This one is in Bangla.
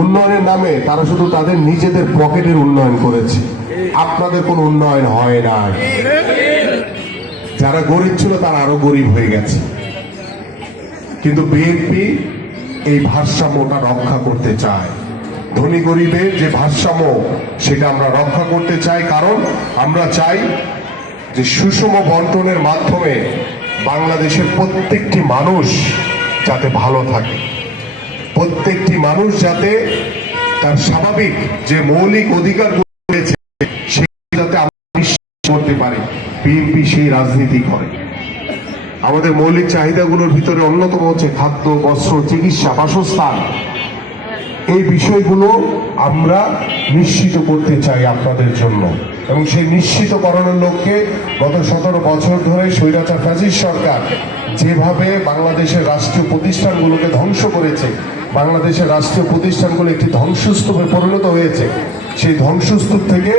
উন্নয়নের নামে তারা শুধু তাদের নিজেদের পকেটের উন্নয়ন করেছে, আপনাদের কোনো উন্নয়ন হয় নাই। যারা গরিব ছিল তারা আরো গরিব হয়ে গেছে। কিন্তু বিএনপি এই ভারসাম্যটা রক্ষা করতে চায়। ধনী গরিবের যে ভারসাম্য, সেটা আমরা রক্ষা করতে চাই। কারণ আমরা চাই যে সুষম বন্টনের মাধ্যমে বাংলাদেশের প্রত্যেকটি মানুষ যাতে ভালো থাকে, প্রত্যেকটি মানুষ যাতে তার স্বাভাবিক যে মৌলিক অধিকার রয়েছে সেটা যাতে আমরা নিশ্চিত করতে পারি। বিএনপি সেই রাজনীতি করে। আমাদের মৌলিক চাহিদাগুলোর ভিতরে অন্যতম হচ্ছে খাদ্য, বস্ত্র, চিকিৎসা, বাসস্থান। এই বিষয়গুলো আমরা নিশ্চিত করতে চাই আপনাদের জন্য, এবং সেই নিশ্চিতকরণের লক্ষ্যে গত 17 বছর ধরে স্বৈরাচার ফ্যাসিস্ট সরকার যেভাবে বাংলাদেশের রাষ্ট্রীয় প্রতিষ্ঠানগুলোকে ধ্বংস করেছে, বাংলাদেশের রাষ্ট্রীয় প্রতিষ্ঠানগুলো একটি ধ্বংসস্তূপে পরিণত হয়েছে, সেই ধ্বংসস্তূপ থেকে